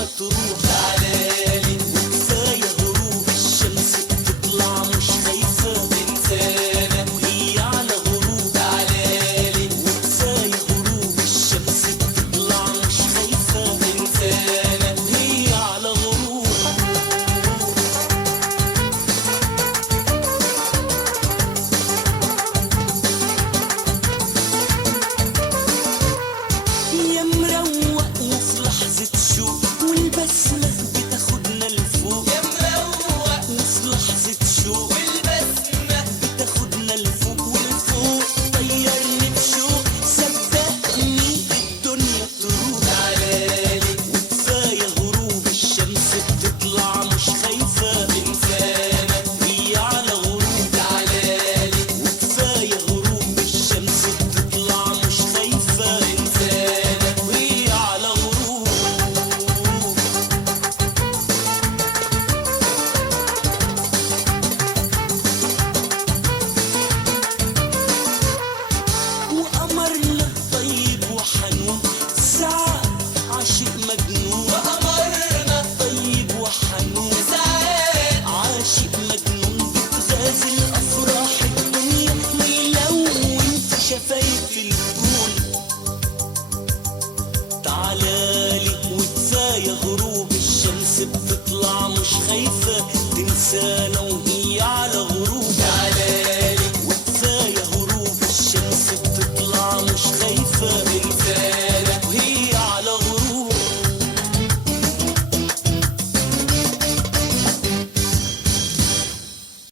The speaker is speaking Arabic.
ما تروح تعالالي، وكفاية غروب الشمس بتطلع مش خايفة تنسانا، وهي على غروب تعالالي، وكفاية غروب الشمس بتطلع مش خايفة تنسانا، وهي على غروب. يا مروق وفي لحظة شوق والبسمة بتاخدنا لفوق، يا مروق وفي لحظة شوق والبسمة بتاخدنا لفوق ولفوق، طيرني بشوق صدقني الدنيا تروق تعالالي، وكفاية غروب الشمس بتطلع مش خايفة تنسانا، هي على غروب تعالالي، وكفاية غروب الشمس بتطلع مش خايفة تنسانا، وهي على غروب. وقمرنا طيب وحنون ساعات عاشق مجنون، وقمرنا طيب وحنون ساعات عاشق مجنون، بتغازل أفراح الدنيا ويلون في شفايف الكون. تعالالي وكفاية غروب الشمس بتطلع مش خايفة تنسانا.